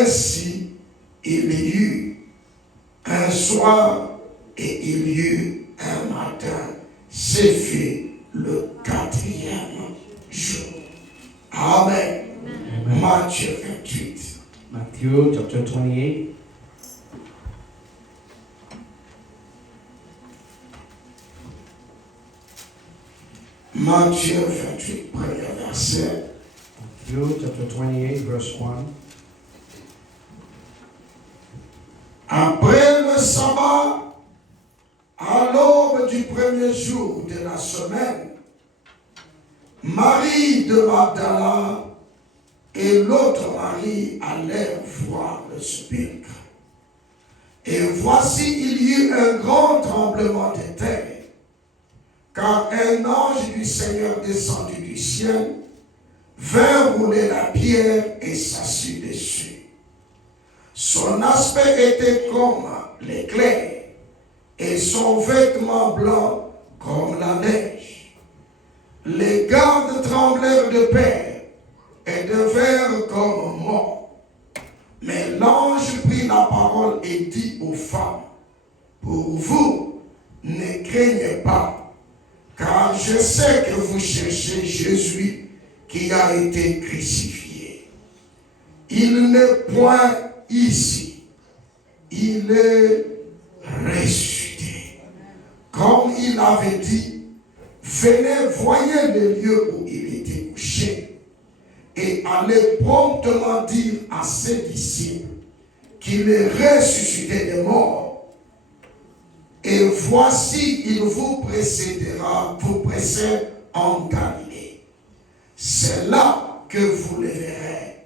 Ainsi, il y eut un soir et il y eut un matin. C'est fait le 4e jour. Amen. Amen. Matthieu 28. Matthew chapter 28. Matthieu 28, premier verset. Matthew chapter 28, verse 1. Après le sabbat, à l'aube du premier jour de la semaine, Marie de Magdala et l'autre Marie allèrent voir le sépulcre. Et voici, il y eut un grand tremblement de terre, car un ange du Seigneur descendu du ciel vint rouler la pierre et s'assit dessus. Son aspect était comme l'éclair, et son vêtement blanc comme la neige. Les gardes tremblèrent de peur et devinrent comme morts. Mais l'ange prit la parole et dit aux femmes, pour vous, ne craignez pas, car je sais que vous cherchez Jésus qui a été crucifié. Il n'est point ici, il est ressuscité. Comme il avait dit, venez, voyez le lieu où il était couché, et allez promptement dire à ses disciples qu'il est ressuscité des morts. Et voici, il vous précédera, vous précède en Galilée. C'est là que vous le verrez.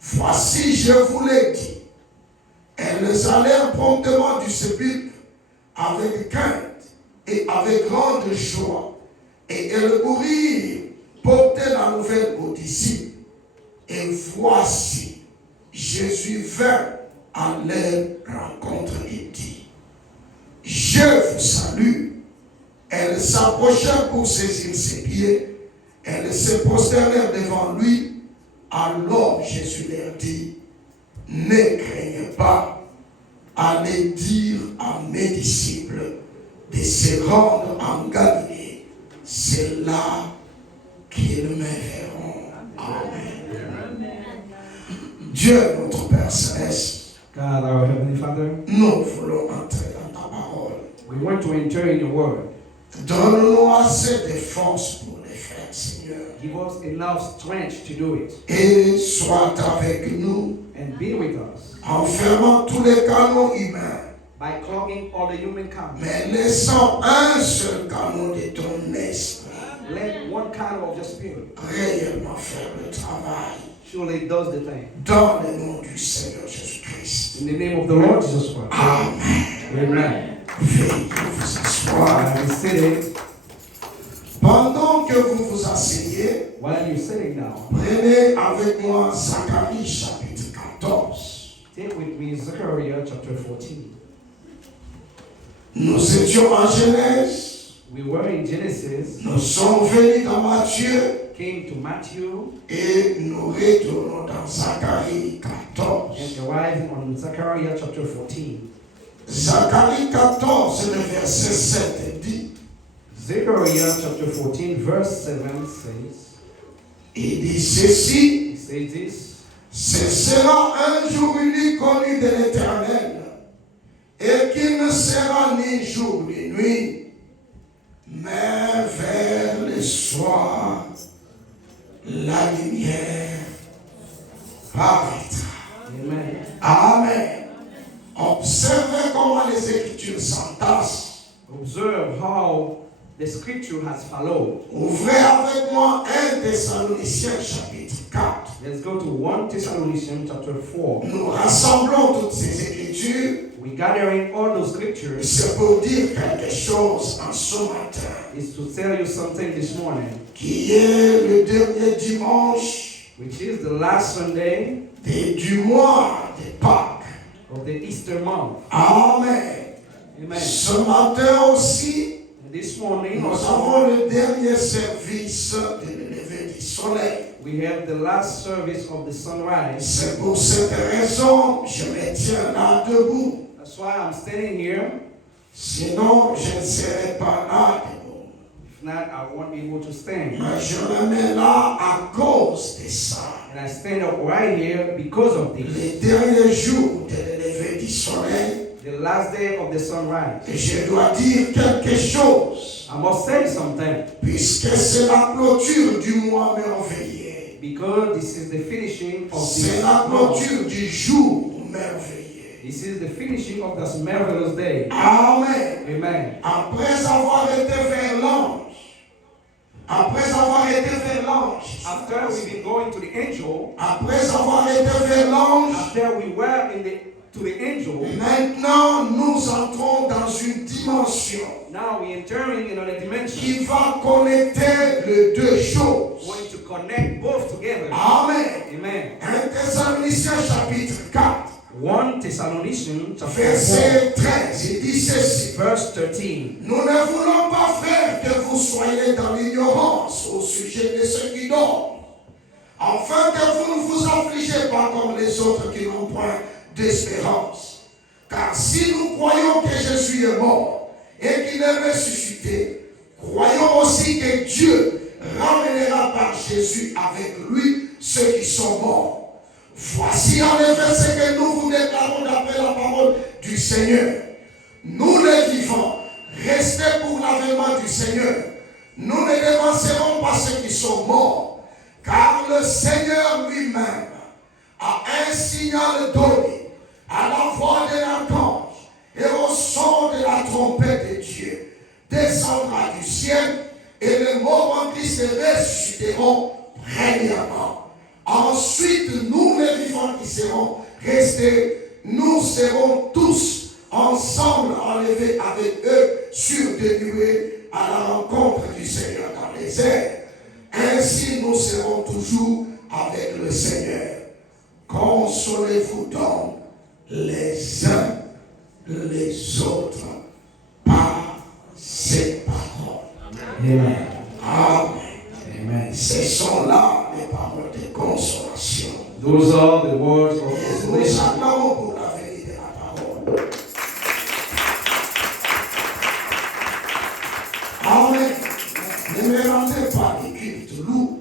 Voici, je vous l'ai dit. Elles allèrent promptement du sépulcre avec crainte et avec grande joie. Et elles courirent porter la nouvelle aux disciples. Et voici, Jésus vint à leur rencontre et dit, je vous salue. Elles s'approchèrent pour saisir ses pieds. Elles se prosternèrent devant lui. Alors Jésus leur dit, ne craignez pas, allez dire à mes disciples de se rendre en Galilée. C'est là qu'ils me verront. Amen. Dieu, notre Père Céleste, God, our Heavenly Father, nous voulons entrer dans ta parole. we want to enter in your word. Donne-nous assez de force pour le faire, Seigneur. Give us enough strength to do it. Et sois avec nous, And be with us en fermant tous les canaux humains, by clogging all the human camp. mais laissant un seul canon de ton esprit Let one kind of your spirit réellement faire le travail. surely does the thing. Dans le nom du Seigneur Jésus-Christ. In the name of the Lord Jesus Christ. Amen. Amen. Veuillez vous asseoir. Be seated. Pendant que vous vous asseyez, While you're sitting now, prenez avec moi Zacharie chapitre 14. take with me Zechariah chapter 14. Nous étions en Genèse. We were in Genesis, Nous sommes venus dans Matthieu came to Matthew, et nous retournons dans Zacharie 14. and arrived on Zechariah chapter 14. Zacharie 14, le verset 7 dit, Zechariah chapter 14, verse 7 says, il dit ceci, he says this, ce sera un jour unique connu de l'Éternel, et qui ne sera ni jour ni nuit, mais vers le soir, la lumière paraîtra. Amen. Amen. Observez comment les Écritures s'entassent. Observe how the scripture has followed. Ouvrez avec moi 1 Thessaloniciens chapitre 4. Let's go to 1 Thessalonians chapter 4. Nous rassemblons toutes ces Écritures. We're gathering all those scriptures C'est pour dire quelque chose en ce matin, is to tell you something this morning, qui est le dernier dimanche which is the last Sunday du mois de Pâques. of the Easter month. Amen. Amen. Ce matin aussi, And this morning nous also, avons le dernier service de lever du soleil. We have the last service of the sunrise. C'est pour cette raison que je me tiens là debout. That's why I'm standing here. Sinon, je ne serai pas là debout. If not, I won't be able to stand. Mais je me mets là à cause de ça. And I stand up right here because of this. Les derniers jours de lever du soleil, The last day of the sunrise. et je dois dire quelque chose, I must say something puisque c'est la clôture du mois merveilleux. because this is the finishing of C'est this la month. clôture du jour merveilleux. This is the finishing of this marvelous day. Amen. Amen. Après avoir été vers l'ange, After we've been going to the angel, après avoir été vers l'ange, after we were to the angel, maintenant nous entrons dans une dimension now we're entering another dimension. qui va connecter les deux choses. Going to connect both together. Amen. Amen. 1 Thessaloniciens chapitre 4, 1 Thessalonians chapter 4, verset 13, il dit ceci. verse 13. Nous ne voulons pas, frères, que vous soyez dans l'ignorance au sujet de ceux qui dorment, afin que vous ne vous affligez pas comme les autres qui n'ont point d'espérance. Car si nous croyons que Jésus est mort et qu'il est ressuscité, croyons aussi que Dieu ramènera par Jésus avec lui ceux qui sont morts. Voici en effet ce que nous vous déclarons d'après la parole du Seigneur. Nous les vivants, restés pour l'avènement du Seigneur, nous ne devancerons pas ceux qui sont morts, car le Seigneur lui-même a un signal donné à la voix de l'archange et au son de la trompette de Dieu, descendra du ciel et les morts en Christ ressusciteront premièrement. Ensuite, nous les vivants qui serons restés, nous serons tous ensemble enlevés avec eux sur des nuées à la rencontre du Seigneur dans les airs. Ainsi, nous serons toujours avec le Seigneur. Consolez-vous donc les uns les autres par ces paroles. Amen. Amen. Amen. Ce sont là les paroles de consolation. Those are the words of Et nous consolation. acclamons pour la vérité de la parole. Amen. Ne me rendez pas les cultes lourds.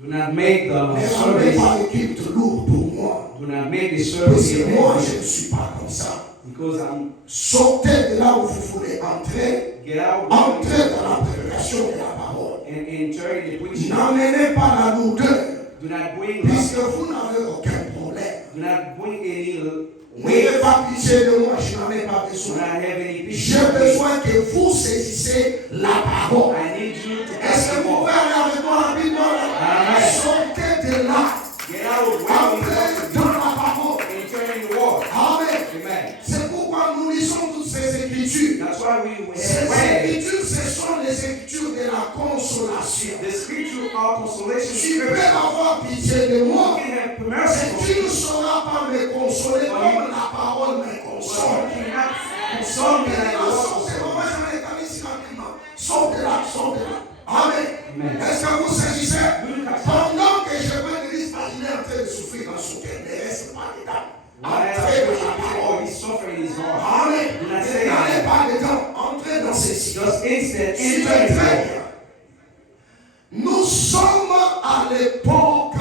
Do not make Ne the me rendez service. pas les cultes lourds pour moi. Do not make the Parce service que moi, heavy, je ne suis pas comme ça. because I'm Sortez de là où vous voulez entrer. get out Entrez dans la prédication de la parole. and enter the preaching. N'emmenez pas la lourdeur. Do not bring Puisque vous n'avez aucun problème. do not bring any N'ayez weight. pas pitié de moi, je n'en ai pas Do besoin. not have any pity. J'ai besoin que vous saisissez la parole. I need you to Est-ce que vous pouvez aller avec moi rapidement là? Amen. Sortez de là. get out where Entrez dans la parole. enter in the word. Amen. Amen. C'est pourquoi nous lisons toutes ces écritures. That's why we Ces have read écritures, ce sont les écritures de la consolation. the scripture of consolation Tu peux scripture. avoir pitié de You moi, can have mais mercy on tu me, ne sauras pas me consoler comme la parole me but console. you cannot console me like the word C'est console. comment je vais établir ici rapidement. Sortez là, sortez là. Amen. Amen. Est-ce que vous saisissez? Do you catch that? Pendant que je vais l'église, il est en train de souffrir dans son cœur. Ne reste pas dedans. While Entrez dans la parole. he's suffering his heart. Amen. Do not Ne say n'allez that. pas dedans. Entrez dans ceci. Just instead, Suivez enter in très the bien. Nous sommes à l'époque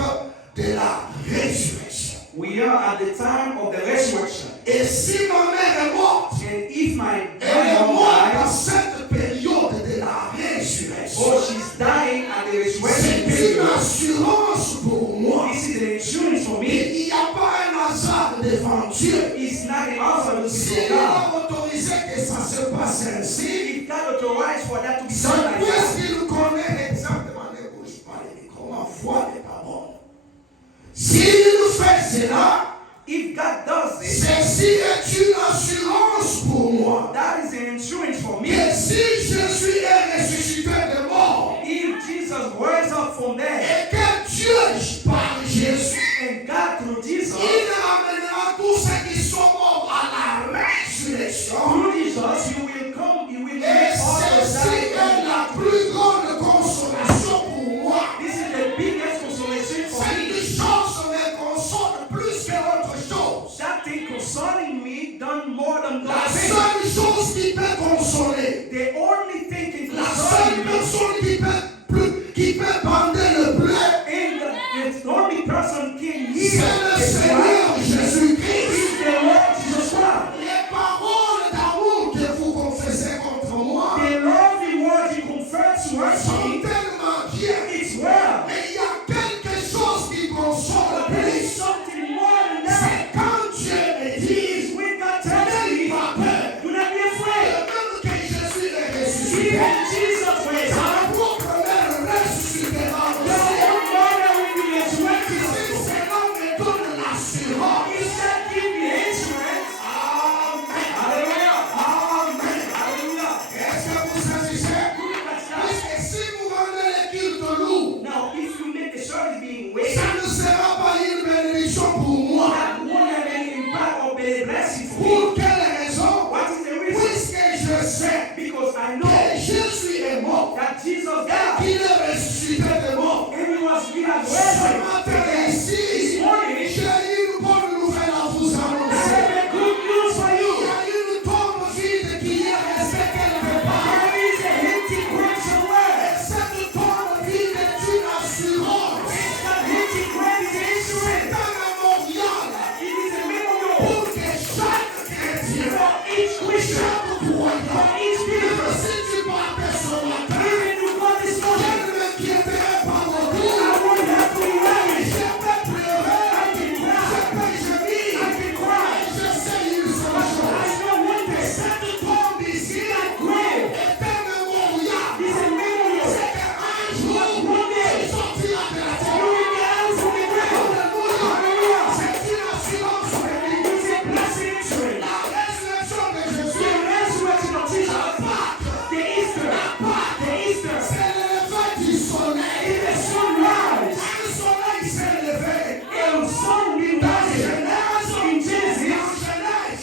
de la résurrection. We are at the time of the resurrection. Et si ma mère est morte, And if my elle est mom morte dans dies, cette période de la résurrection. or she's dying at the resurrection C'est une period, assurance pour moi. this is an insurance for me. Il n'y a pas un hasard devant Dieu. It's not an offer to S'il see God. a autorisé que ça se passe ainsi, If God authorized for that to be c'est done like that, puisqu'il connaît exactement les bouches par les micros, on voit les paroles. S'il fait cela, if God does it, ceci est une assurance pour moi. that is an insurance for me. Et si Jésus est ressuscité de mort, If Jesus rose up from there, et que Dieu, par Jésus, and God through Jesus, il ramènera tous ceux qui sont morts à la résurrection. through Jesus, you will come, you will Et make all those ceci that est la plus grande consolation pour moi. This is the biggest consolation qui peut consoler, The only thing can la console seule you, personne qui peut bander le bleu, and the only person can c'est heal le is Seigneur Jésus-Christ. the Lord Jesus Christ. Les paroles d'amour que vous confessez contre moi The loving word you confess towards sont me, tellement bien. it's well. Mais il y a quelque chose qui console But there is plus. something more than that. C'est quand Dieu me dit, Is when God tells n'aie me, pas peur. do not be afraid. Même que Jésus est ressuscité, Even Jesus raised sa up. propre mère ressuscitera The aussi. own mother will be resurrected Si also. cela me donne l'assurance. If that give me insurance, Amen. hallelujah, Amen. hallelujah. Est-ce que vous saisissez? Puisque si vous rendez les cultes lourds, Now, if you make the service being wasted, ça ne sera pas une bénédiction pour moi. that won't have any impact or be a blessing for me. Pour quelle raison? What is the reason? Puisque je sais Because I know que Jésus est mort that Jesus et died qu'il est ressuscité de mort. and he has Ce risen. matin ici, This morning, j'ai une bonne nouvelle à vous I annoncer. have a good news for Il y you. a une tombe vide qui est restée quelque part. There is a empty grave somewhere. Et cette tombe vide est une assurance. That empty grave is C'est insurance. un mémorial It is a memorial pour que chaque chrétien, for each Christian, chaque croyant, for each même believer. si tu partais ce matin, Even you go this je morning, ne m'inquiéterai pas I beaucoup. won't have to be worried. Je peux pleurer, I can je cry. peux gémir, I can cry. je sais une seule I chose. know one thing. Cette tombe ici That grave est un mémorial. is a memorial. C'est qu'un jour, il sortira de la You terre. will get out from the grave. Alléluia. Hallelujah. C'est une assurance pour lui. It's a blessing insurance. La résurrection de The Jésus, resurrection of Jesus, the Easter, the Easter, c'est le lever du soleil. is the sunrise. Un soleil s'est levé. And sun will rise in Genesis.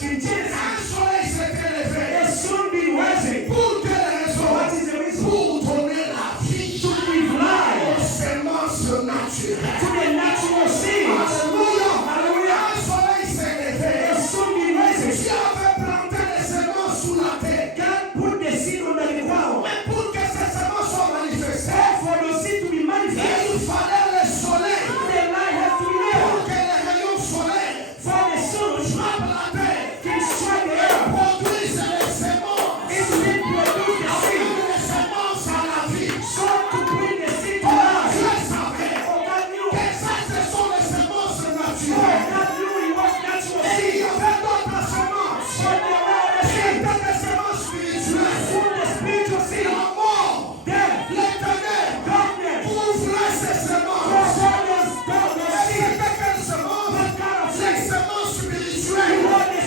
In Genesis, Un soleil s'était levé. the sun will rising. Pour quelle raison? What is the reason? Pour donner la vie To give aux life semences naturelles. to the natural seeds. Alléluia. Hallelujah. Un soleil s'est levé. The sun will rising. Dieu avait planté les semences sous la terre. God put the seed under the ground. Mais pour que ces semences soient manifestées, For the seed to be manifest, il fallait le soleil. the light has to be Pour there. que les rayons solaires For the sun frappent la terre, can strike the air. produisent les semences, And then produce the seed. amènent les semences à la vie. So to bring the seed to Dieu life. savait Oh, God knew. que ça, ce sont les semences Oh, naturelles. God knew it was natural Et il seed. y avait d'autres semences. But there were other seeds. C'était des semences spirituelles. For the spiritual seed. La mort, Death. les ténèbres, Darkness. ouvraient ces For semences. darkness, darkness Et seed. c'était quelles semences? What kind of Les seed? semences You spirituelles. want the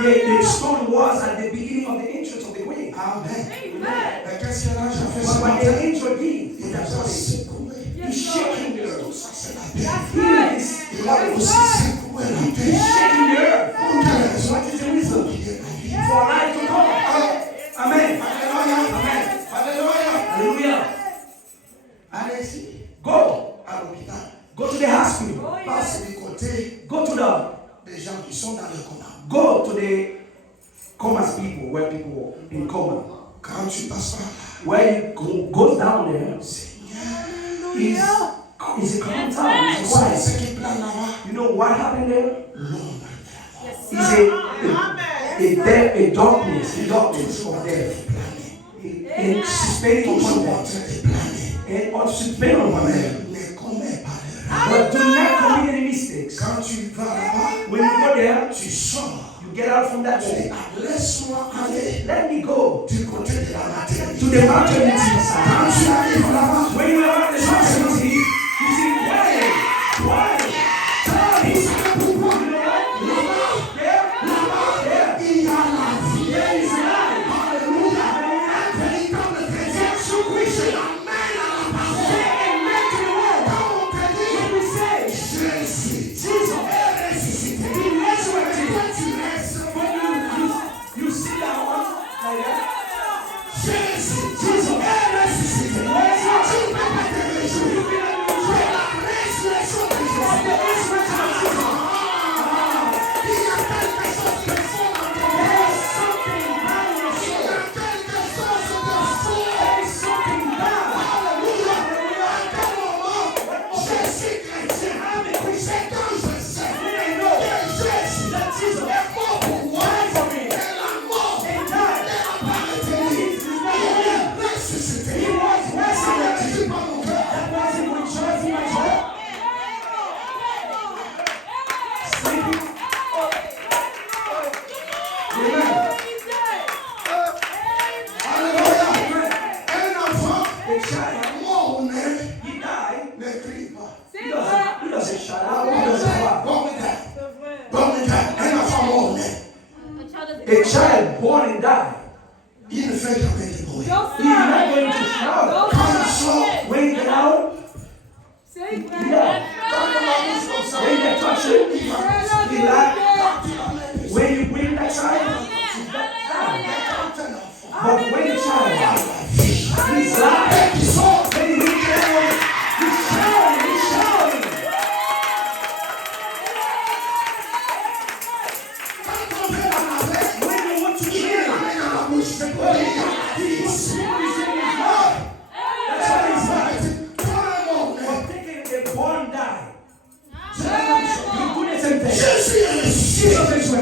The stone was at the beginning of the entrance of the way. Amen. But what the angel did, he's shaking the earth. He's shaking the earth. What is the reason? For life to come. Amen. Amen. Hallelujah. Go to the hospital. Go to the comas people, where people in coma. Where you go down there, is a calm time, it's quiet. You know what happened there? It's a darkness of death. And spending upon them. And also spending upon them. But do not commit any mistakes. When you go there, you get out from that way. Let me go to the maternity side. When you are at the maternity, you see, why? A child born and died. He's not going to shout. When you get out, when they touch him, he lied. When you bring that child, but when the child, he's lying. When you reach out, he's shouting.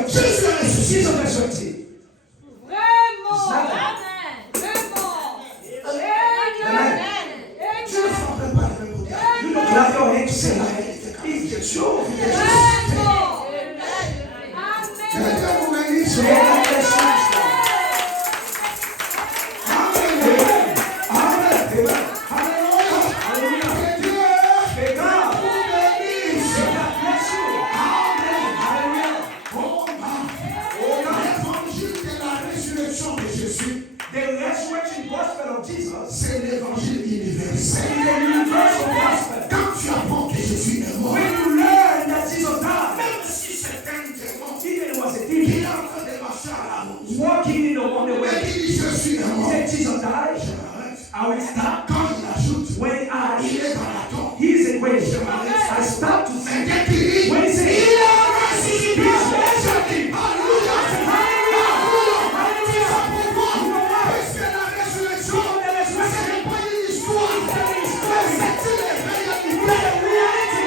Jesus Jesus resurrected. Vraiment. Amen. Amen. Dieu ne frapperait pas le même côté. You don't clap your hands to say like, it's the truth. Quelqu'un vous bénisse. May God bless you. Amen. Amen. Amen. Alléluia. Que Dieu May God vous bénisse. bless you. Amen. Hallelujah. Oh, l'évangile de la résurrection de Jésus, The resurrection gospel of Jesus c'est l'évangile universel. is a universal gospel. Quand tu apprends que Jésus est mort, When you learn that Jesus died, même si c'est un démon even it was a qui demon est en train de marcher à la route, walking on the mais way, qui dit Jésus est he mort, said Jesus died. je m'arrête. I will stop. Quand il ajoute, When il I est dans la tombe. he is in way, I stop to Mais say. dès qu'il dit, When he il said, est ressuscité. Alléluia. Tu sais pourquoi? Parce que la résurrection, ce n'est pas une histoire, mais c'est une réalité.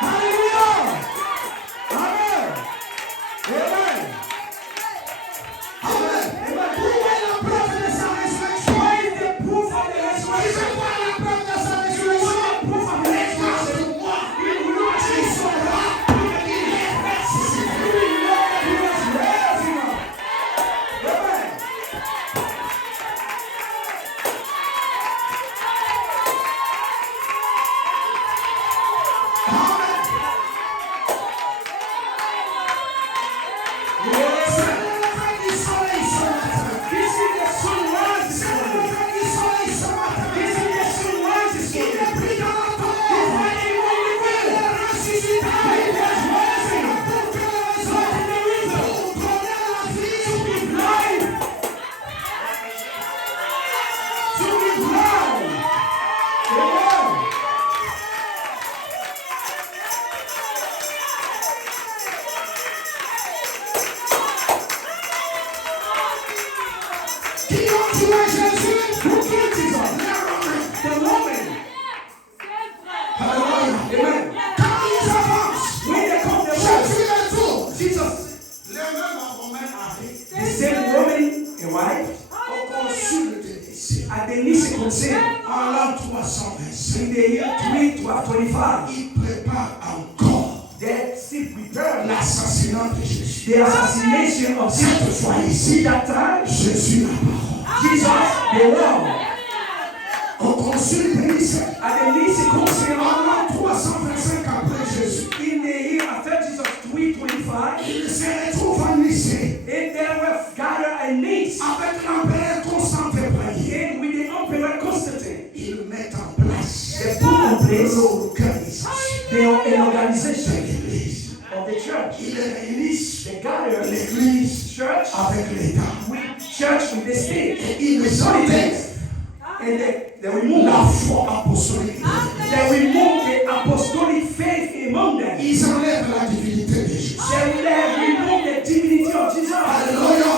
Hallelujah. Amen. Amen. Amen. Où est la preuve de sa résurrection? What is the proof of the Tu sais resurrection? quoi la preuve de sa résurrection? Regarde-moi. Tu sauras qu'il est ressuscité. C'est le lever du soleil ce matin. C'est le lever du soleil ce matin. Il est pris dans la tombe. Il est ressuscité. Pour quelle raison? Pour donner la vie. Qui ont tué Jésus? Who killed Jesus? Les Romains. The Roman. Alléluia. Quand ils avancent, When they come the road, Jésus est tout. Jesus, Les mêmes Romains arrivent the same woman arrived au consul de Nicée. at the Nicene En l'an 325, in the year 1225. il prépare encore They still prepared l'assassinat de Jésus. the assassination of Cette Jesus. fois See ici, that time? Jésus la parole. Jesus, the world. Au consul de Nicée, At the Nicene Council, en l'an 325 après Jésus, in the year after Jesus 325, il se retrouve à Nicée and they were gathered at Nice, avec l'empereur Constantin Ier. and with the Emperor Constantine. Ils mettent en place They put in place l'organisation an de organization l'Église. of the church. Ils réunissent They gathered l'Église church avec l'État. with church with the state. Et ils les enlèvent And they remove la foi apostolique. they remove the apostolic faith among them. Ils enlèvent la divinité de Jésus. They remove the divinity of Jesus. Alléluia.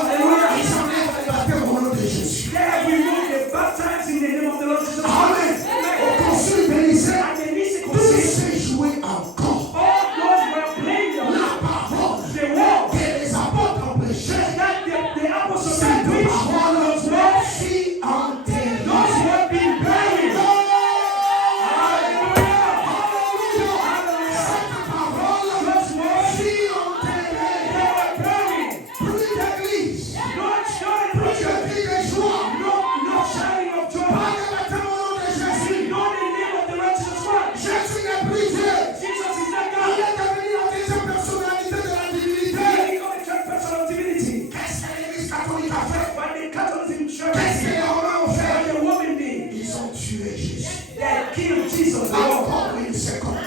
Ils enlèvent le baptême au nom de Jésus. They remove the baptize in the name of the Lord Jesus. Amen. Au consul de Nicée, And the Nicene tout Council, s'est joué encore. all those were playing the La parole the word que les apôtres ont prêché, that the apostles cette preached. parole Those words, fut enterrée. those were being buried. Hallelujah. Alléluia. Cette parole Those words, fut enterrée. they were buried. Plus d'église, No plus church, de cris de joie. no shining of joy. Pas de baptême au nom de Jésus. No the name of the Lord Jesus Christ. Jésus n'est plus Dieu. Jesus is not Il God. est devenu la deuxième personnalité de la divinité. He became the third person of divinity. Qu'est-ce que l'Église catholique a fait? By the Catholicism church, Qu'est-ce que les Romains ont what fait? the woman did, Ils ont tué Jésus. they killed Jesus. The Lord. Encore une seconde.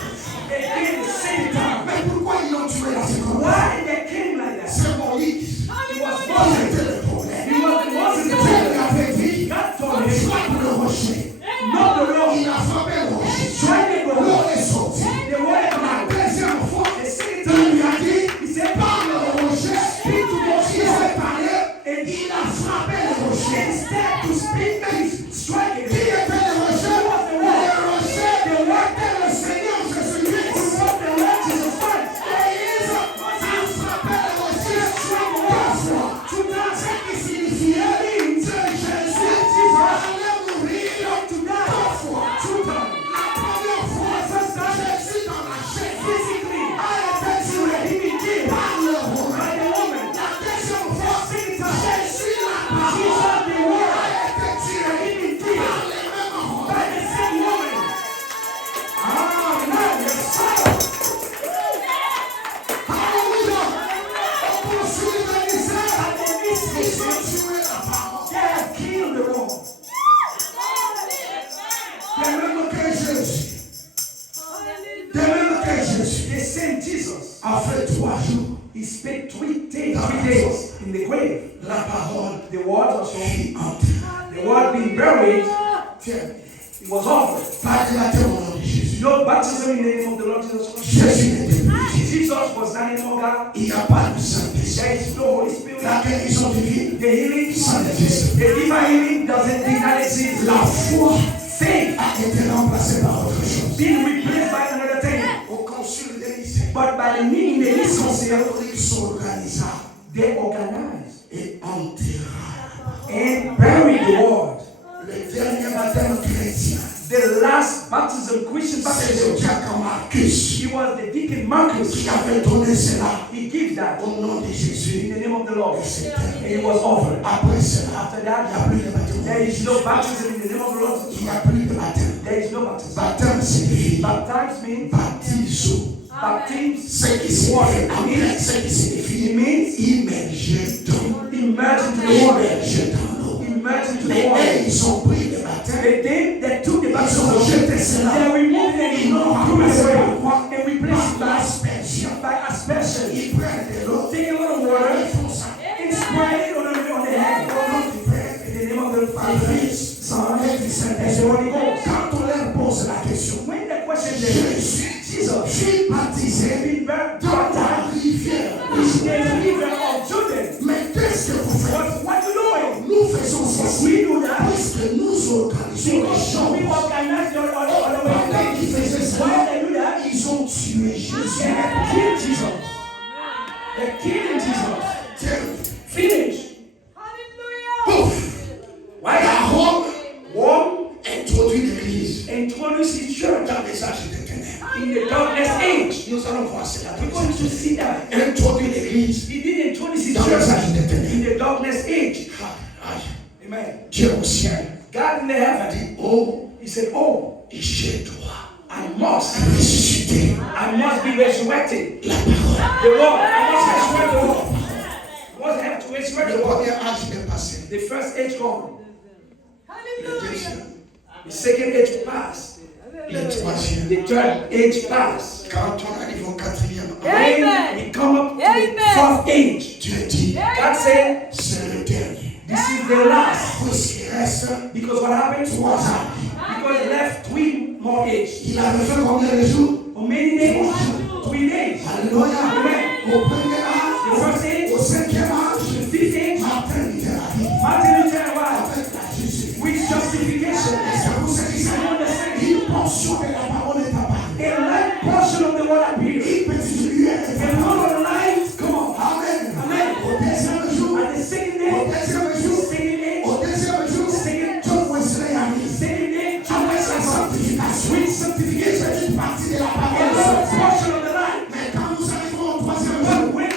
They killed the same time. Mais pourquoi ils l'ont tué la seconde? Why they came like that? C'est Moïse It was qui Moses. était le problème. It was Moses the Dieu problem. lui avait dit, God told him, frappe le rocher. not the Lord. Il a frappé le rocher. Strike the L'eau Lord. est sortie. The word of La God. deuxième fois, The second il time, lui a dit, he said, parle au rocher. speak to the Il s'est Lord. parlé et il a frappé le rocher. Instead to speak, he strike Qui it. était le rocher? Le rocher était le Seigneur Jésus-Christ. Who was the Lord Jesus Christ? Moïse a frappé le rocher. 3 days in the grave. La parole The word also, fut enterrée. the word being buried, Terminé. it was offered. Pas de baptême au nom de Jésus. No baptism in the name of the Lord Jesus Christ. Jésus n'était plus Jésus. Jesus was not anymore God. Il n'y a pas de Saint-Esprit. There is no Holy Spirit. La guérison divine, The healing, ça n'existe pas. the divine healing does not exist. La foi Faith a été remplacée par autre chose. being replaced by another thing. Au concile de Nicée, But by the meaning the East Council, ils s'organisa they organized et enterra. and buried the word. Le dernier baptême chrétien, The last baptism, Christian c'est le baptism, diacre Marcus he was the deacon Marcus. qui avait donné cela He gave that au nom de Jésus. in the name of the Lord. Et c'est And terminé. it was offered. Après cela, After il n'y a that, plus de baptême. there is no baptism in the name of the Lord. Il n'y a plus de baptême. There is no baptism. Baptême signifie Baptize means baptizo. baptism. Ce qui signifie, en grec, ce qui signifie It means immerger dans immerse into the water. immerger dans l'eau. Immerse into the Mais water. ils ont pris le baptême. The day that took the Ils baptism, ont jeté cela. they removed it Ils l'ont and threw it remplacé away par quoi? and replaced it Par l'aspersion. by aspersion. Ils prennent de l'eau. Take a little water Ils font ça. and spray it on the head. Au nom du Père, In the name of the du Father, Fils, Son, et du and the Saint-Esprit. Holy Ghost. Quand on leur pose la question, When the question is, je suis baptisé been baptized dans la rivière. in the river of Jordan, Mais qu'est-ce que vous faites? what you doing? Nous faisons ceci We do that puisque nous organisons les because we choses. organize your Pendant qu'ils faisaient Why cela, they do that? ils ont tué Jésus. They have killed Jesus. They're killing Jesus. Terminé. Finish. Hallelujah. Pouf! Why? La Rome One introduit l'Église introduced his church dans les âges des ténèbres. in the darkness age. Nous allons voir cela. We're going to see that. Introduit l'Église He didn't introduce his dans les church âges des in ténèbres. the darkness age. Amen. Dieu au ciel God in the heaven, dit, oh, he said, oh, je dois I must ressusciter be resurrected. la parole. The Lord, I must resurrect the Lord. I must have to resurrect Le the Lord. premier âge est passé. The first age gone. Le deuxième, The second age passed. le troisième. The third age passed. Quand on arrive au quatrième âge, When we come up to the fourth age, Dieu dit, God said, c'est le dernier. this is the last. Puisqu'il reste Because what happened? 3 ans. Because he left 3 more age. Il avait fait combien de jours? For many days? 3 days. Alléluia. Au premier The âge, first age, au cinquième âge, the fifth age, Martin Luther a dit, Martin Luther arrived avec la justice. with justification. C'est pour ça qu'il s'est dit, une portion de la parole est apparue. A light portion of the word appeared. Une petite lumière est A apparue. lot of light, come on. Amen. Amen. Au deuxième jour, At the second au day, deuxième jour, second day, au deuxième jour, John Wesley a dit, second day, avec sa sanctification, with sanctification. c'est une partie de la A parole. lot portion of the light. Mais quand nous arrivons au troisième But jour, when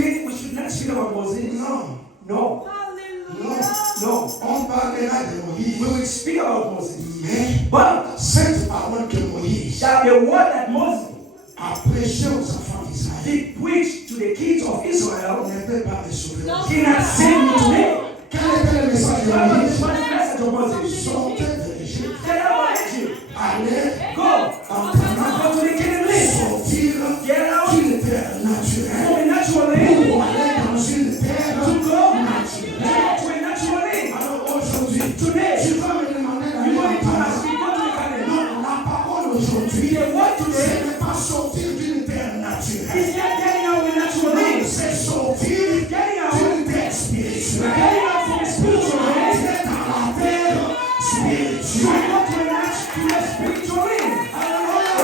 we should not speak about Moses? Non. No. No. On parlera de Moïse. We will speak about Moses. Mais But cette parole que Moïse that the word that Moses a prêché aux enfants d'Israël did preach to the kids of Israel ne peut pas me sauver. cannot save me today. Quel était le message de What was Moïse? the message of Moses? Sortez de l'Égypte. Get out of Egypt. Allez Go. en Canaan. Go to the Canaan land. Sortir Get out d'une terre naturelle from a natural land pour aller dans une terre to go naturelle. to a natural land. Alors aujourd'hui, Today, tu vas me demander you d'aller want en to Canaan. ask me go to the Canaan. Non, la parole aujourd'hui, The word ce today n'est pas sortir d'une terre naturelle. is not getting out of a natural Non, land. c'est sortir It's getting out. d'une terre It's spirituelle. getting out from a spiritual land. C'est dans la terre You spirituelle. go to a spiritual land. Alléluia.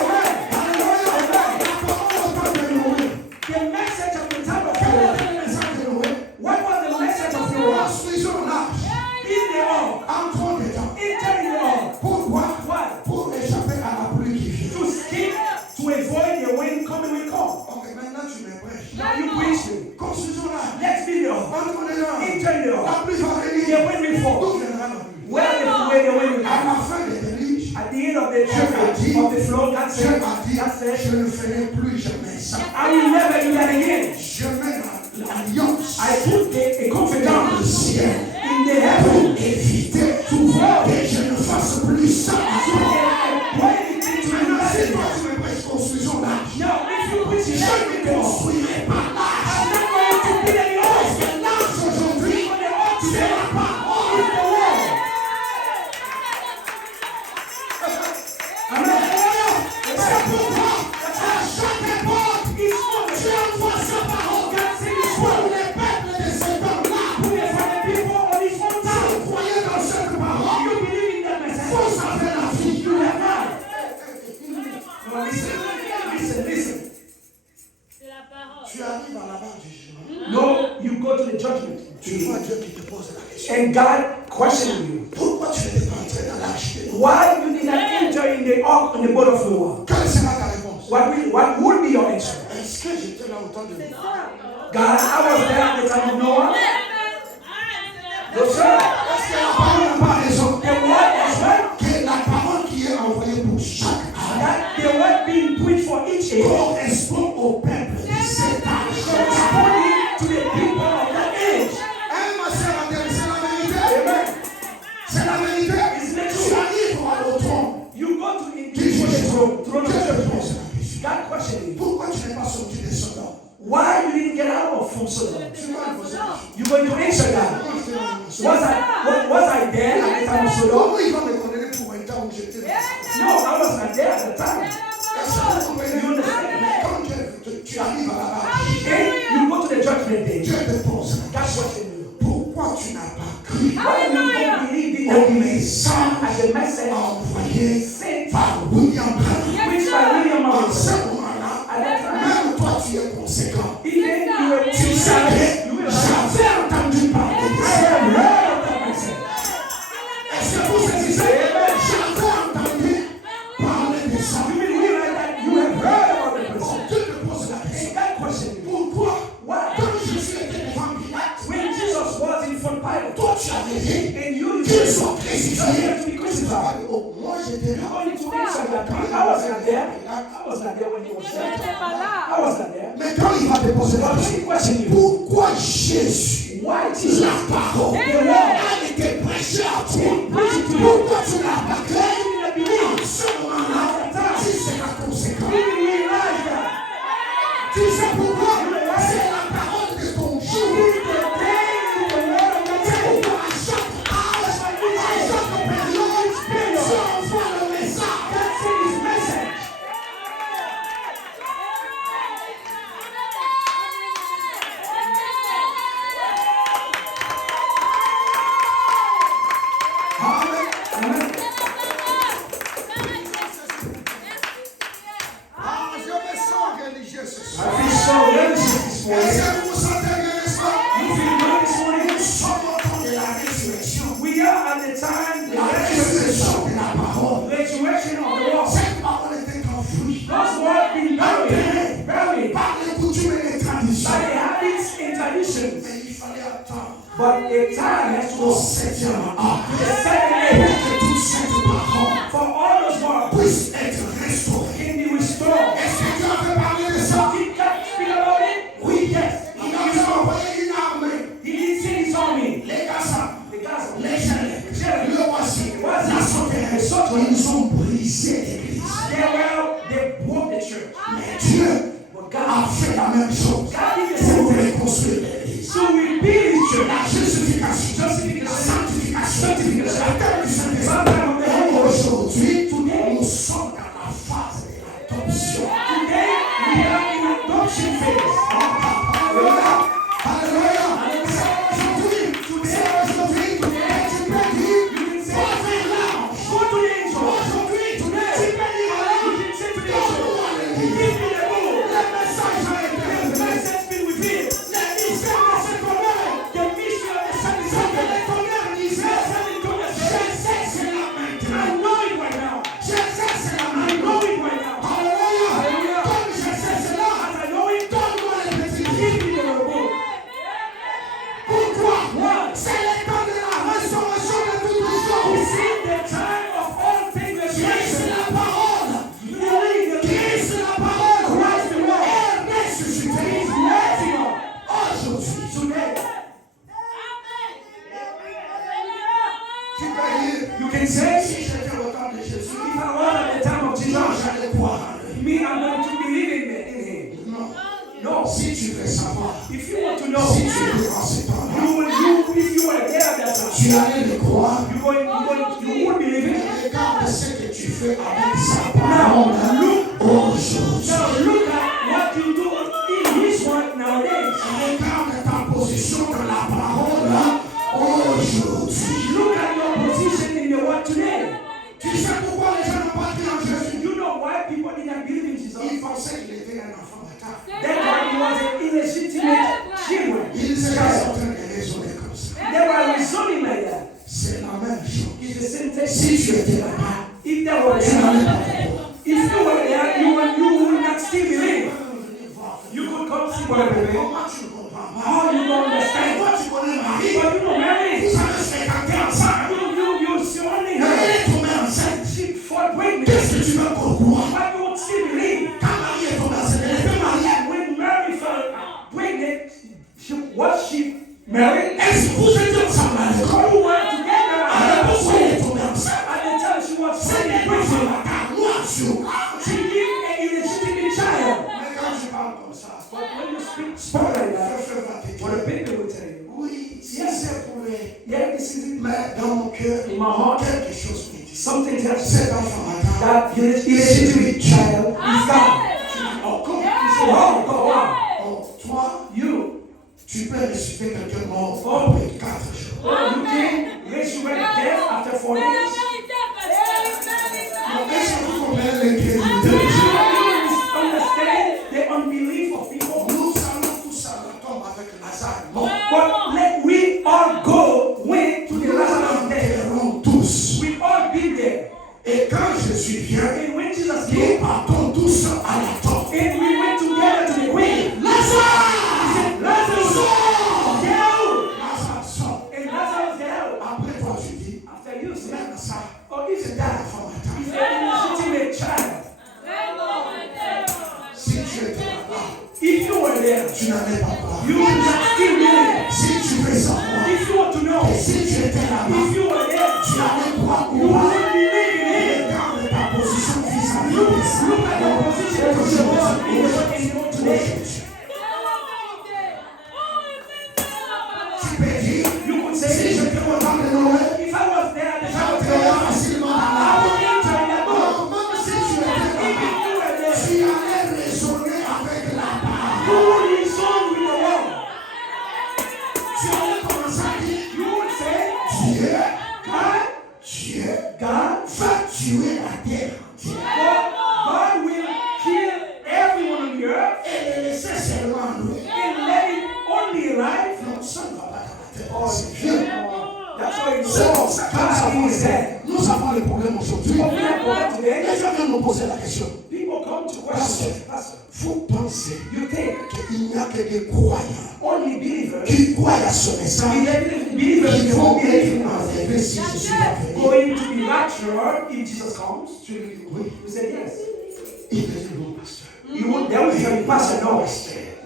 Alléluia. La parole au temps de Noé. The message of the time of Quel Noah. était le message de Noé? What was the message of Noah? Construisons l'arche. In the ark. Entrons dedans. Entering the ark. Pourquoi? Why? Pour échapper à la pluie qui vient. To skip, to avoid the wind coming will come. Ok, maintenant tu me prêches. Now you preach me. Construisons l'arche. Let's be the ark. Entrons dedans. Entering the La ark. pluie va The venir. wind will fall. D'où viendra la pluie? Where the wind will À come. la fin des déluges, At the end of the flow, God Dieu said, m'a dit, je ne ferai plus jamais ça. I will never do that again. Je mets l'alliance I put a dans confidence le ciel in the heaven pour éviter que je ne fasse plus ça. Why did you do Maintenant, si that? toi tu me prêches construisons l'arche, Now, if you preach je it, ne construirai pas l'arche. I'm not going to build any Parce house. que l'arche aujourd'hui, On the ark c'est today la parole. is the word. Amen. C'est pourquoi à chaque époque, It's for the Dieu envoie sa parole God said it's pour for les peuples de cet homme-là. the people on this one Si time. vous croyez dans cette parole, You believe in that message. vous avez la vie. You have life. No, listen. Tu arrives à la barre du jugement. No, you go to the judgment. Tu vois Dieu qui te pose la question. And God questioning you. Pourquoi tu n'es pas entré dans l'arche de Noé? Why you did not enter in the ark on the boat of Noah? Quelle sera ta réponse? What would be your answer? Est-ce que j'étais là au temps de Noé? God, I was there at the time of Noah. No, sir. Est-ce que la parole n'a pas raison? The word is right. Que la parole qui est envoyée pour chaque âge That the word being preached for each age correspond au peuple de cet âge. corresponding to the people of that age. Hein, ma sœur Adèle, c'est la vérité. Amen. C'est la vérité. Tu arrives au trône. You go to the throne of Dieu te judgment. pose la question. God questioning you. Pourquoi tu n'es pas sorti des soldats? Why you didn't get out of from Sodom? Tu vas poser la question. You're going to answer God. Was I there at the time of Sodom? Comment il va me condamner pour un temps où j'étais là? No, I was not there at the time. Est-ce que vous comprenez? Quand tu arrives à la barre, Then you go to the judgment day. Dieu te pose la God question. questioning you. Pourquoi tu n'as pas cru Why you don't believe in au the message as a message envoyé sent par William Branham? preached by William En Morris? ce moment-là, At that time, même toi tu es conséquent. even you were Tu sais que you will have j'avais entendu parler de I ça. have heard of that message. Est-ce que vous saisissez? J'avais entendu parler de ça. You believe like that? You have heard about the person. Dieu te pose la And question. God questioned you. Pourquoi? Why? Quand Jésus était devant Pilate, When Jesus was in front of Pilate, toi tu avais dit and you qu'ils just sont you crucifiés. have to be crucified. Oh, moi j'étais You là. only to answer that. I was not there. I was not there when he was there. I was not there. Mais quand il va te poser la But question, he questioned you. pourquoi Jésus, Why Jesus? la parole, The word. a été prêché à toi? Pourquoi tu n'as pas cru? En ce moment-là, tu seras conséquent. You didn't realize that. Tu sais pourquoi? C'est la parole de ton jour. It's the day in the word of God. C'est pourquoi à chaque âge, à chaque période, tu envoies le message. God sent his message. traditions. Mais il fallait attendre But a time has to au go. 7e art The second age, que toutes ces paroles for all those words puissent être restaurées. can be restored. Est-ce que Dieu avait parlé de ça? Did God speak about it? Oui. Yes. Il a envoyé une armée. He did send his army. Les Gaza, The gospel. les Gélèques, le voici, Voici. la sauterelle. Ils ont brisé l'église. They broke the church. Mais Dieu But a God, fait la même chose God did the same pour thing. reconstruire l'église. So we build his church. La justification, la sanctification, la terre du Saint-Esprit. Et aujourd'hui, nous sommes dans la phase de l'adoption. Today we are in adoption phase. Alléluia. Alléluia. C'est aujourd'hui que tu peux dire, va vers l'ange. Go to the angel. Aujourd'hui, tu peux dire à l'ange, You can say to the angel, donne-moi l'église. give me the book. Le message a été The révélé. message been revealed. Le mystère de ce tonnerre. The mystery of the Ce que Son le tonnerre disait, je sais cela I maintenant. know it right now. Je sais cela I know maintenant. it right now. Alléluia. Comme je sais cela, As I know it, donne-moi les petits livres. give me the book. Pourquoi? Why? C'est le temps de la restauration de toutes les This choses. is the time of all things Qui est restoration. la parole? Believe the Qui est la parole? Christ the Lord. Est ressuscité. He's rising up Aujourd'hui, today. tu peux dire, You can say, si j'étais au temps de Jésus, if I was at the time of non, Jesus, j'allais croire en lui. me, I'm going to believe in him. Non. No. Si tu veux savoir, If you want to si know, tu es dans ce temps-là, if you were there at that time, tu allais le croire. you would believe it. Regarde ce que tu fais avec sa parole aujourd'hui. Now look at what you do in his word nowadays. Regarde ta position dans la parole aujourd'hui. Look at your position in the word today. Tu sais pourquoi les gens n'ont pas cru en Jésus? You know why people did not believe in Jesus? Ils pensaient qu'il était un enfant bâtard. That's why he was an illegitimate children. Ils étaient en train de raisonner comme ça. They were reasoning like that. C'est la même chose. It's the same thing. Si tu étais là-bas, If they were tu n'allais there, pas croire. if you were there, you would not still believe. You could come see what I believe. Comment tu ne comprends pas? How you don't understand? Toi, tu connais Marie. But you know, Mary, Vous avez fréquenté ensemble. you surrounding Elle her. est tombée enceinte. She fought pregnant. Qu'est-ce que tu veux qu'on croit? Why you would still believe? Quand Marie est tombée enceinte, elle était mariée. When Mary fell pregnant, was she married? Est-ce que vous étiez ensemble à l'école? You were together Alors, at pourquoi elle est tombée enceinte? the time she was C'est des pregnant. personnes à car moi, sur. She gave an illegitimate child. Mais quand je parle comme ça, But when you speak like that, frère va te what a dire, people will tell you. oui, si c'est pour les... Yeah, this is it. Mais dans mon cœur, In my heart, quelque chose me dit. something tells me Cet enfant bâtard, that illegitimate child is God. oh, comment? Oh, God, wow. Oh, toi, You, tu peux ressusciter quelqu'un mort après 4 jours. you can resurrect death after 4 days. Donc, est-ce que vous comprenez l'incrédulité Do des you gens? understand the unbelief of people? Nous allons tous à la tombe avec Lazare mort. But let we all go went to the Nous Lazarus death. enterrons tous. We all been there. Et quand Jésus vient, And when Jesus nous came, partons tous à la tombe. and we went together to the grave. Lazare! Lazarus, Sors! get out! Lazare sort. And Lazarus, get out. Après toi, tu dis, After you say, même ça, oh, if c'est you un die, enfant he's bâtard. an illegitimate child. Si tu étais là-bas, If you were there, tu n'allais pas croire. you would not still believe. Si tu veux savoir, If you want to know, et si tu étais là-bas, if you were there, tu allais croire you ou pas. would believe in him. Regarde ta position vis-à-vis Look, de ça. look at the position of the world in the world in the world today. Tu peux dire, You could si say, j'étais au temps de Noël, if I was there at the time of j'entrerais Noah, facilement dans I la would enter in that book. Non, même si tu étais If là-bas, you were there, tu allais raisonner avec la parole. you would reason with the world. Tu allais commencer à dire, You would say, Dieu, God, God va tuer la terre entière God will kill everyone on the earth et les laisser seulement nous. and let it only alive. Non, ça ne va pas dans la terre. Oh, C'est vieux. that's why it's C'est pour ça que nous God said. avons le problème aujourd'hui. But we have God today. Les gens viennent nous poser la question. People come to question, Pastor, Vous pensez you think qu'il n'y a que des croyants only believers qui croient à ce message, qui vont être enlevés si Jésus va venir. going to be raptured if Jesus comes? Tu lui dis oui. You said yes. Il te dit non, pasteur. You would then tell me, Pastor, no,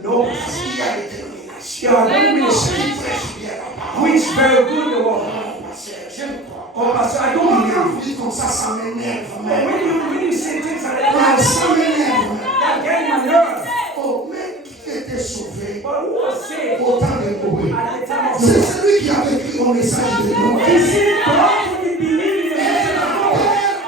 no, Parce qu'il y a des dénominations. you are not Qui ministry, prêchent bien la parole. which very good the word. Oh, pasteur, je ne crois pas. Oh, Pastor, I don't Quand believe. vous dites comme ça m'énerve. But Mais when you say things like ah, that, ça m'énerve. that get my nerves. Oh, mais qui était sauvé But who was saved au temps de Noé? at the time of C'est Noah? celui qui avait écrit au message de Noé. Is it God who did believe in the message of God?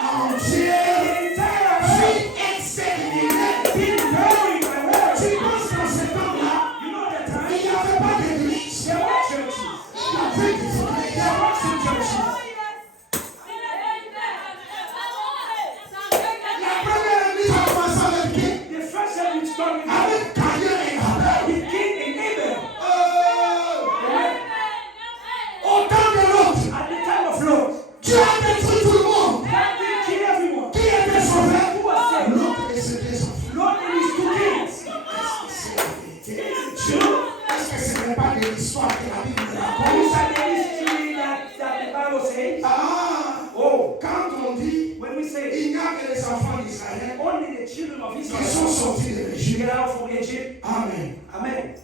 Entier The entire earth fut exterminé. did bury my word. Tu penses qu'en ce temps-là, You know that time? il n'y avait pas d'église. There were churches. Il y avait des églises. There were some churches. La première église a commencé avec qui? The first time we started with Avec Caïn et Abel. Cain and Abel. Euh, Au temps de l'autre, At the time of Lot, Dieu a détruit tout le monde. God did kill everyone. Qui était sauvé? Who was saved? L'autre et ses deux enfants. Lot and his two kids. Est-ce que c'est la vérité? Est-ce que ce n'est pas de l'histoire que la Bible raconte? Is that the history that the Bible says? Ah, Oh, quand on dit when we say il n'y a que les enfants d'Israël only the children of qui sont Israel sortis de l'Égypte. get out from Egypt. Amen. Amen.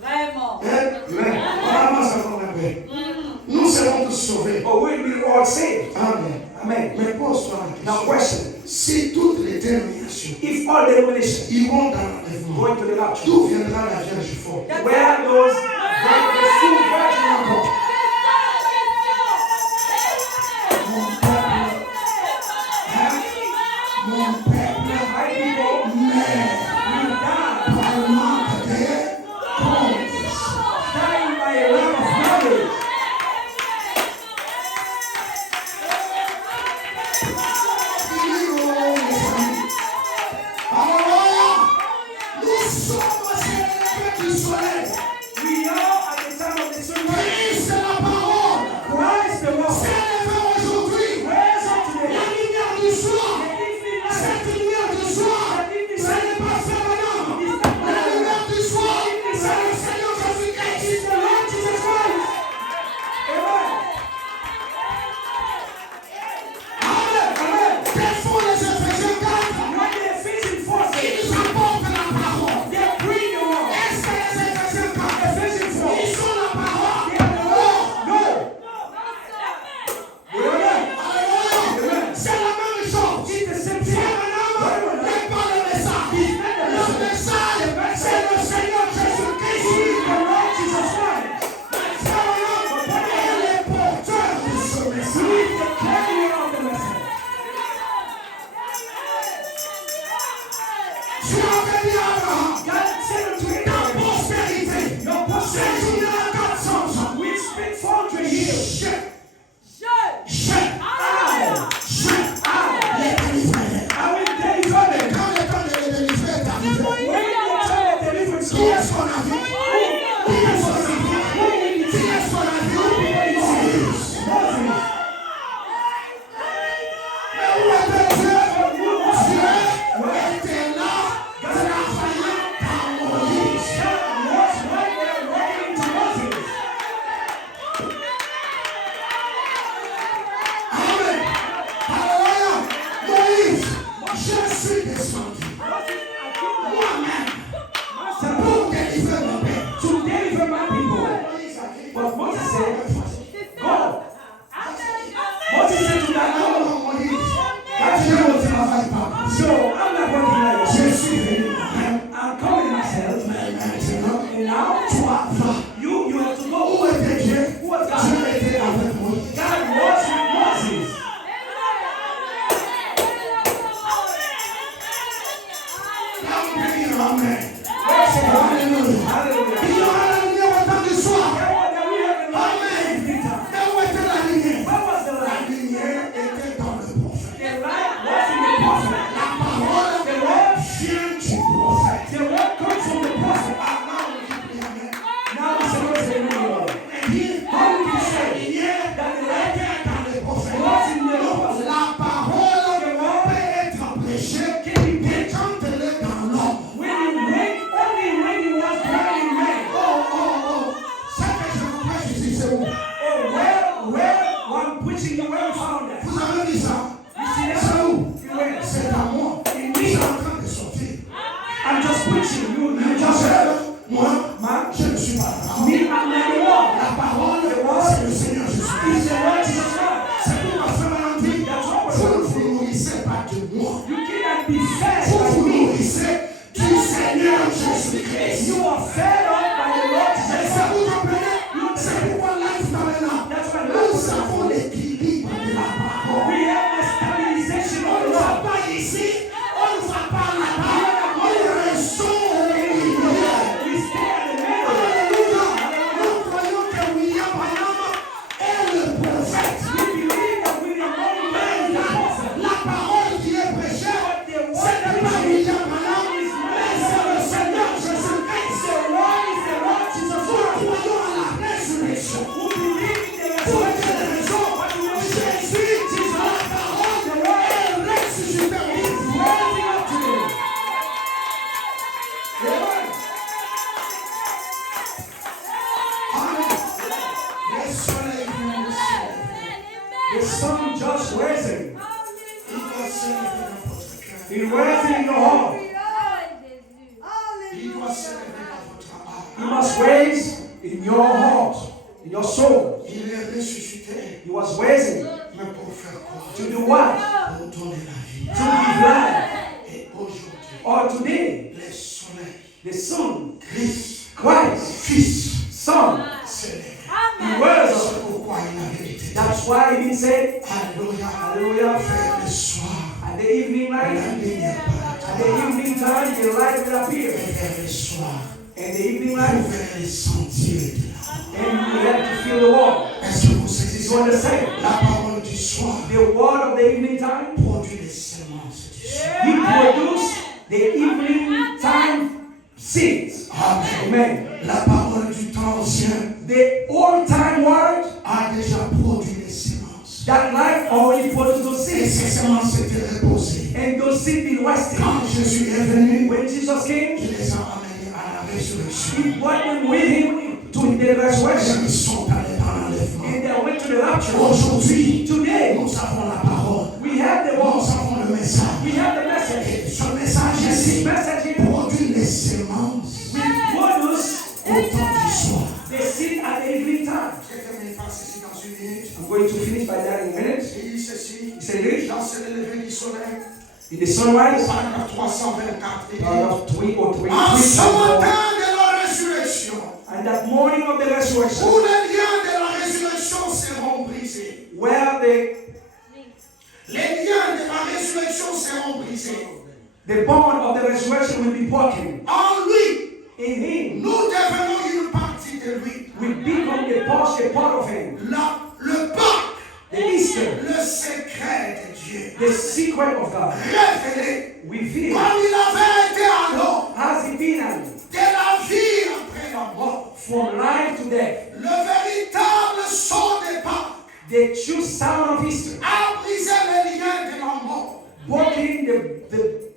Vraiment. Amen. On avance encore un peu. Nous serons tous sauvés. But we'll be all saved. Amen. Amen. Mais pose-toi la Now question. question. Si toutes les dénominations If all denominations iront dans l'enlèvement, going to the rapture, d'où viendra la Vierge forte? where those the full virgin will go? Mon peuple My people meurt will die, par le manque de connaissance. dying by a lack of knowledge. Nous sommes au célèbre du soleil. We are at the time of the sunrise. Christ est la parole. Christ the Lord. S'élever aujourd'hui. Where's up La today? lumière du soir. The evening light. Cette lumière du soir, ce n'est pas permanent. La lumière du soir, c'est le Seigneur Jésus-Christ. It's the Lord Jesus Christ. Amen. Amen. Amen. Quels sont les Éphésiens 4? When the Ephesians 4 Ils says, nous apportent la parole. they bring the word. Est-ce que les Éphésiens 4? Ephesians 4. Ils sont la parole. They are the word. No. We are not. Alléluia. C'est la même chose. It's the same C'est thing. un homme, n'est pas le message. Le message, c'est le Seigneur Jésus-Christ. It's the Lord Jesus Christ. C'est un homme, elle est porteur de ce He message. is the carrier of the message. Tu avais dit à Abraham, God said unto ta Abraham, postérité, your c'est posterity une à 400 ans. will speak 400 years. Je I les délivrerai. will deliver them. Quand le temps de les délivrer est arrivé, When the time of deliverance qui est-ce comes, qu'on a vu? Qui est-ce qu'on a vu? Qui est-ce qu'on a vu? Moïse. Mais où était Dieu? Dieu était là, travaillant par Moïse. was right there writing to Moses. Amen. Alléluia. Moïse, je suis descendu moi-même pour délivrer mon peuple. To deliver my people. Moïse a dit, But Moses said, go. Moses said to God, non, no. non, Moïse, Dieu ne travaille pas. So I'm not working like Je you. suis venu moi-même. I'm coming myself. Mais maintenant, And now, toi, va. you have to Où go. était Dieu? Who was Dieu God? était avec Moïse. God was with Moses. Là, on peut dire Amen. Let's say Alléluia. He's raising in your heart. Il doit s'élever dans votre âme. He must raise in your heart, in your soul. Il est ressuscité. He was raising Mais pour faire quoi? to do what? Pour donner la vie. To give life. Et aujourd'hui, Or today, les soleils, the Son, Christ, Christ, Fils, Son, s'élèvent. He was. C'est pourquoi il a vérité. That's why He said, Alléluia. Hallelujah. Vers le soir, At the evening la light, lumière at the evening time, the light will appear. et vers le soir, And the evening light, vers les sentiers de la and we have to feel the wall. Est-ce que vous You saisissez? understand? La parole du soir The word of the evening time, produit les semences du soir. He produced the evening time seeds. Amen. Amen. La parole du temps ancien The old time word, a déjà produit les semences. that light already produced those Et ces seeds. semences étaient reposées. And those seeds been resting. Quand Jésus est venu, When Jesus came, il les a amenés à la résurrection. He brought them with Him to the resurrection. Ils sont allés dans l'enlèvement. And they went to the rapture. Aujourd'hui, Today, nous avons la parole. we have the Nous word. avons le message. We have the message. Et ce message And this ici message here produit les semences will produce au temps du soir. the seed at the evening time. Je termine par ceci dans une minute. I'm going to finish by that in a minute. Il dit ceci. He said this. Dans ce lever du soleil, In the sunrise, paragraphe 324, il dit, paragraph 303, en ce matin de la résurrection, and that morning of the où resurrection, les liens de la résurrection seront brisés. where Les liens de la résurrection seront brisés. the bond of the resurrection will be broken. En lui, In Him, nous devenons une partie de lui. we become a part of Him. Le Pâques, The Easter, le secret de Dieu, the secret of God, révélé revealed. comme il avait été alors Has He been de la vie après la mort. from life to death? Le véritable son des Pâques The true sound of Easter, a brisé les liens de la mort. broken the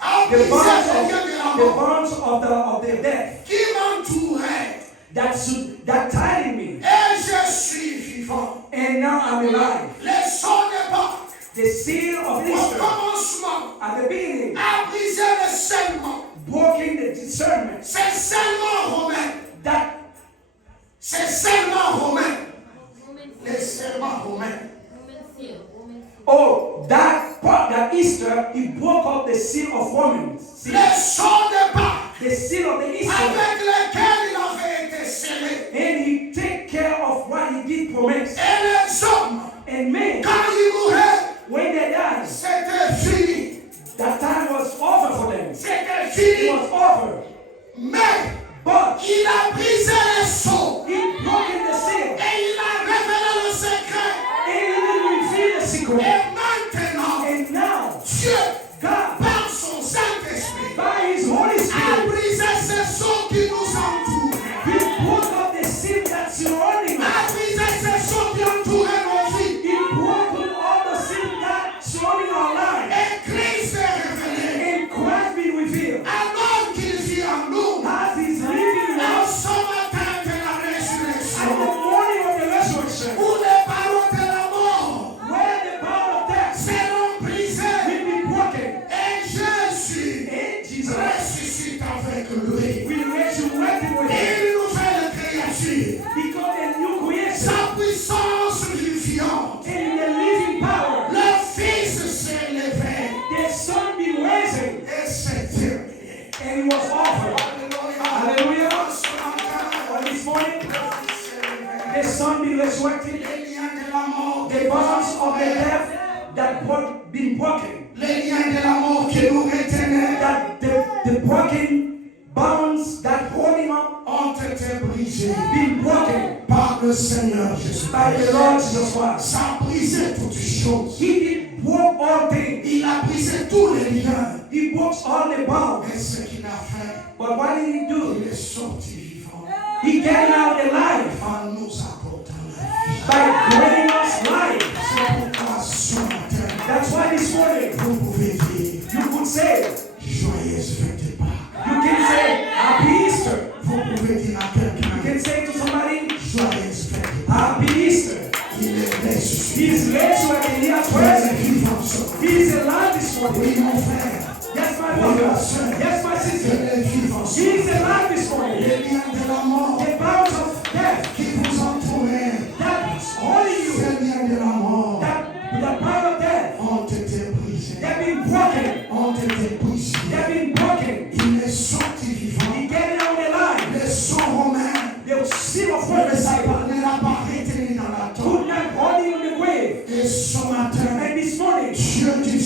A the brisé bonds les liens de la mort of the death qui m'entourait. that tied me. Et je suis vivant. And now I'm alive. Les sons des Pâques, The seal of au Easter commencement, at the beginning, a brisé le serment. broken the discernment. C'est seulement romain. That C'est seulement romain. Les serments romains. that Easter, He broke up the seal of Romans. See, Les sons des Pâques the seal of the Easter, avec lesquels il avait été scellé. and He take care of what He did promise. Et les hommes, And men, quand ils mouraient, when they died, c'était fini. that time was over for them. C'était It fini. was over. Mais But il a brisé les sceaux. He broken the seal, Et il a révélé le secret. and He didn't reveal the secret. Et maintenant, And now, Dieu, God, par son Saint-Esprit, by His Holy a Spirit, brisé ces sceaux qui nous entourent. He broke up the seal that's surrounding us. A brisé ces sceaux qui entouraient nos vies. He broke up all the seal that surrounding our lives. Et Christ est révélé. And Christ be revealed. Alors qu'il vit en nous, As He's living in en us ce matin de la at the résurrection, morning of the resurrection, où les paroles de la mort where the power of death seront brisées. will be broken. Et Jésus And Jesus ressuscite avec lui. will resurrect with Him. Une nouvelle créature. Become a new creation. Sa puissance viviante. And in the living power, Le Fils s'est levé. the Son be raising. Et c'est terminé. And He was offered. Hallelujah. Ce matin, On this morning, le Fils s'est levé. the Son be resurrected. Les liens de la mort. The bonds of the death that been broken. Les liens de la mort qui nous retenaient That the broken bonds that hold Him up ont été brisés been broken par le Seigneur Jésus. by the Lord Jesus Christ. Ça a brisé toutes choses. He did broke all things. Il a brisé tous les liens. He broke all the bonds. Et ce qu'il a fait, But what did He do? il est sorti vivant He gave out the life en nous accordant la vie. by giving us life. C'est pourquoi ce matin, That's why this morning vous pouvez dire you could say, joyeuse fête de Pâques. you can say Happy Easter. Vous pouvez dire à You quelqu'un can say to somebody joyeuse fête de Pâques. Happy Easter. Il est ressuscité. He's resurrected. He has Il est risen. vivant ce matin. He is alive this morning. Oui, mon frère,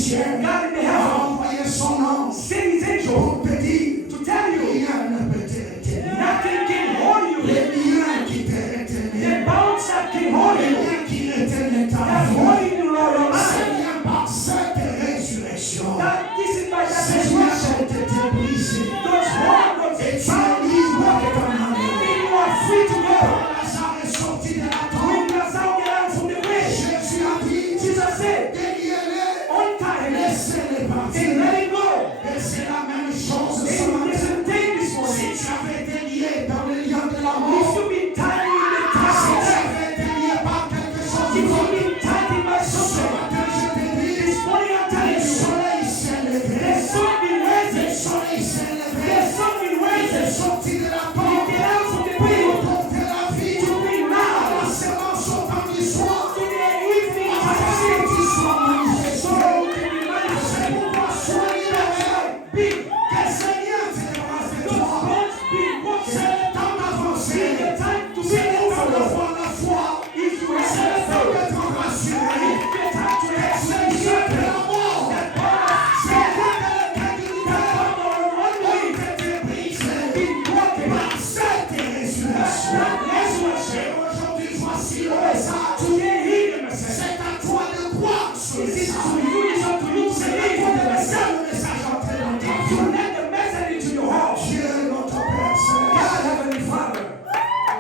ciel God in the a heaven envoyé son ange sent his angel pour te dire to tell you rien ne peut te retenir. nothing can hold you. Les liens qui te retenaient, The bonds that can hold les you, liens qui retenaient ta that's vie, holding you all your life. c'est bien par cette résurrection. That this is by that Ces liens resurrection. ont été brisés. Those bonds, Et those tu es libre de t'en aller. you are free to go. Lazare est sorti de la tombe. When Lazarus got out from the grave, Jésus a dit, Jesus said, déliez-les, untie him laissez-les and partir. let him go. Et c'est la même chose ce And matin. listen, take this Si morning. tu avais été lié dans le lien de la If mort, you've been tied in the si time tu of death, avais été lié par quelque chose if d'autre, you've been tied in by ce something, matin je te dis, this morning I'm le telling you, soleil s'est levé. the sun been Le rising, soleil s'est levé. the sun been Il est rising. sorti de la You tombe get out from the pour grave porter la vie to bring à life la séance au temps du soir. to the evening to Afin see que tu sois so manifesté. can be C'est manifested. pourquoi sois libéré. Be Que ce lien te débarrasse de those toi. bonds be C'est broken. le temps d'avancer. It's the time to be C'est le temps over. d'avoir la foi. If you have C'est le temps faith, d'être rassuré. it's the time to have C'est le faith. jeu de la mort. That power C'est le jeu de l'incrédulité. of Ont été brisés been broken. par cette résurrection. Resurrection. Et aujourd'hui, voici le message. Today, hear the message. C'est à toi de croire sur le It is to message. you, it's up to you to C'est à believe toi in de the laisser message. le message entrer dans ta You vie. let the message into your heart. Dieu, notre Père God, Céleste, Heavenly Father,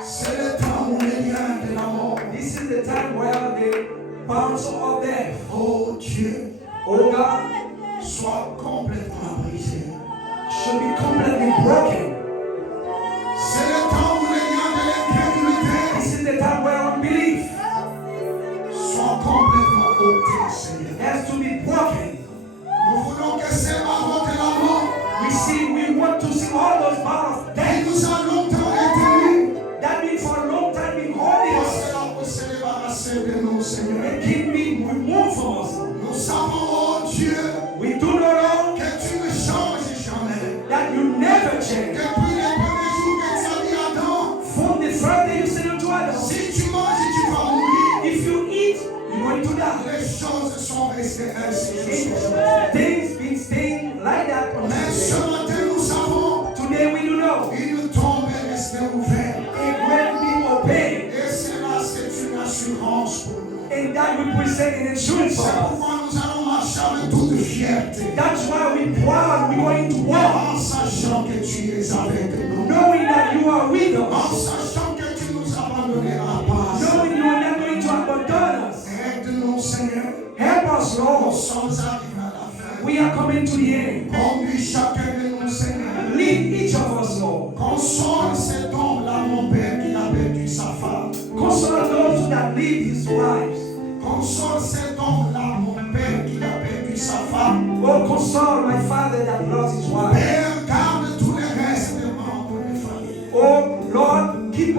c'est le temps où les liens de la mort. this is the time where the bonds of death, Oh Dieu, oh God, soient complètement brisés. should be completely broken. C'est le temps où les liens de l'incrédulité This is the time where unbelief sont complètement ôtés, Seigneur. has to be broken. Nous voulons que ces barreaux de la mort We want to see all those bonds of qui death nous a longtemps retenus, that been for a long time been holding parce us que l'on peut se débarrasser de nous, Seigneur. and keep being removed from us. Nous savons, oh Dieu, We do not know que tu ne changes jamais. that you never change. Depuis les premiers jours que tu as dit à Adam, From the first day you said unto Adam, si tu manges, tu vas mourir. if you eat, you're going to die. Les choses sont restées ainsi jusqu'à And aujourd'hui. things been staying like that until Mais ce today. matin, nous savons Today we do know une tombe est restée ouverte. it will be open, Et cela, c'est une assurance pour nous. and that will present an insurance for C'est us. pourquoi nous allons marcher avec toute fierté. That's why we proud we're going to walk, En sachant que tu es avec nous. knowing that you are with En us, sachant que tu nous abandonneras pas. knowing you are not going to abandon us. Aide-nous, Seigneur. Help us, Nous Lord. sommes arrivés à la fin. We are coming to the end. Conduis chacun de nous, Seigneur. Lead each of us, Lord. Console cet homme-là, mon Père, qui a perdu sa femme. Console those that lead his wives. Console cet homme-là, mon Père, qui a perdu sa femme. Oh, console my father that lost his wife. Père, garde tous les restes des membres de famille. Oh, Lord, keep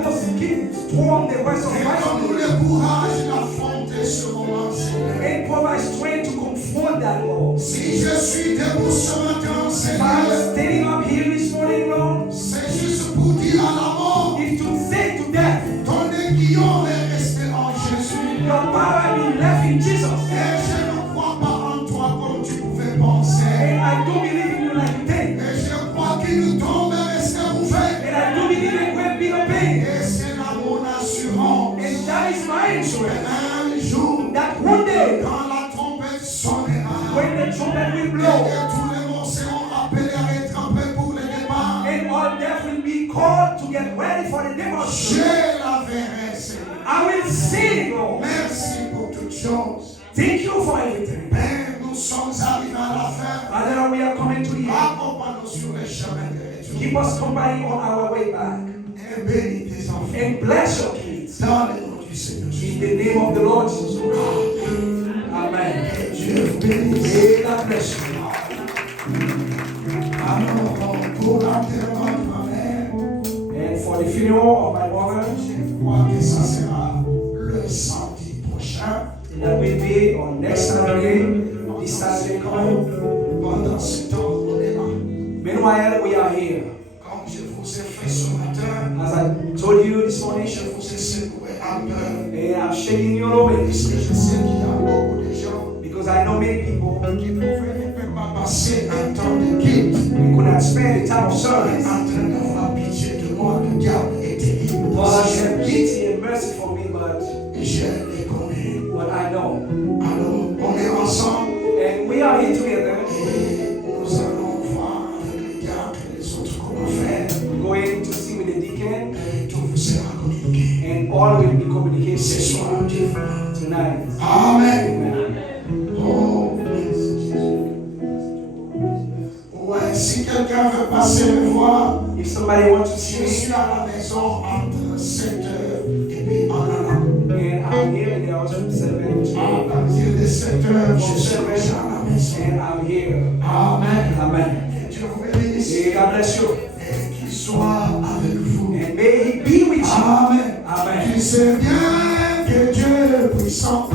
strong the rest of Et my donne-nous family. le courage d'affronter ce moment, Seigneur. And provide strength to confront that, Lord. Si je suis debout ce matin, If I'm Seigneur, standing up here this morning, Lord, c'est juste pour dire à la mort, is to say to death, ton aiguillon est resté en Jésus. your power been left in Jesus. Et je ne crois pas en toi comme tu pouvais penser. And I do believe in you like you think. Et je crois qu'une tombe est restée ouverte. And I do believe it will be obeyed. Et c'est là mon assurance. And that is my insurance. Un jour, That one day, quand la trompette sonnera, when the trumpet will et blow, que tous les morts seront appelés à être trempés pour le départ, and all death will be called to get ready for the je devotion, la verrai, Seigneur. I will sing, Lord. Merci pour toutes choses. Thank you for everything. Père, nous sommes arrivés à la fin. Father, we are coming to the end. Accompagne-nous sur le chemin de retour. Keep us company on our way back. Et bénis tes enfants. And bless your kids. Dans le nom du Seigneur. In the name of the Lord Jesus Christ. Amen. Que Dieu vous bénisse. May God bless you. Alors, pour l'enterrement de ma mère, And for the funeral of my mother, je crois que ça sera le samedi prochain. and that will be on next Saturday, this Saturday coming. Pendant ce temps, on est là. Meanwhile, we are here. Comme je vous ai fait ce matin, As I told you this morning, je vous ai secoué un peu. and I'm shaking you a little bit Parce que je sais qu'il y a beaucoup de gens because I know many people qui ne peut pas passer un temps de guide. You could not spare the time of En service. train d'avoir pitié de moi, le diable était libre. God have pity and mercy for me, but Je les connais. what I know. Alors, on est ensemble And we are here together. et nous allons voir avec les diacres et les autres comment faire. We're going to see with the deacon, Et tout vous sera communiqué. and all will be Ce communication soir, Dieu fera. tonight. Amen. Amen. Oh, merci Jésus. Ouais, si quelqu'un veut passer me voir, If somebody wants to je see suis me, à la maison entre 7h et puis en allant. and I'm here in the house from 7 À partir de 7h, je suis déjà à la maison. and I'm here. Amen. Amen. Que Dieu vous bénisse May God bless you. et qu'il soit avec vous. And may He be with you. Amen. Amen. Tu sais bien que Dieu est puissant.